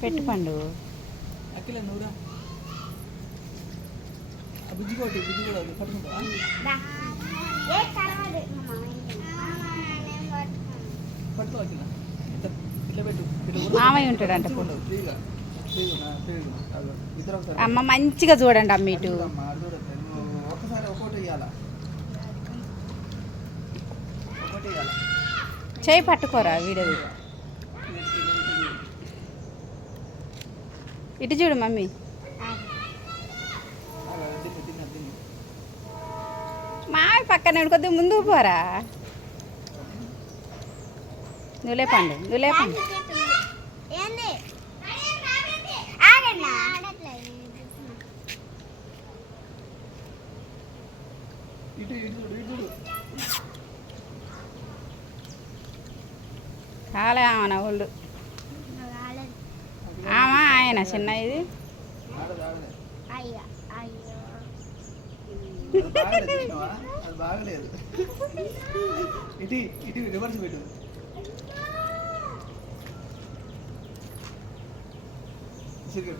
పెట్టు పండు. అఖిల నూరా బుజ్జి కోటి బుజ్జి కూడా పట్టుకుంటా. పట్టుకో అఖిల. ఇట్లా పెట్టు. మామయ్య ఉంటాడంట. అమ్మ మంచిగా చూడండి అమ్మ ఇటు. ఒక్కసారి ఒకటి ఇవ్వాలా, ఒకటి ఇవ్వాలా. చేయి పట్టుకోరా వీడియో. ఇటు చూడు మమ్మీ. మావి పక్కన కొద్దిగా ముందు పోరా. నువ్వు లేపండి, నువ్వు లేపండి. కాలే ఆమె ఒళ్ళు. ఆమె ఆయన చిన్న ఇది. అది బాగలేదు. ఇటు ఇటు రివర్స్ పెట్టు. చూడు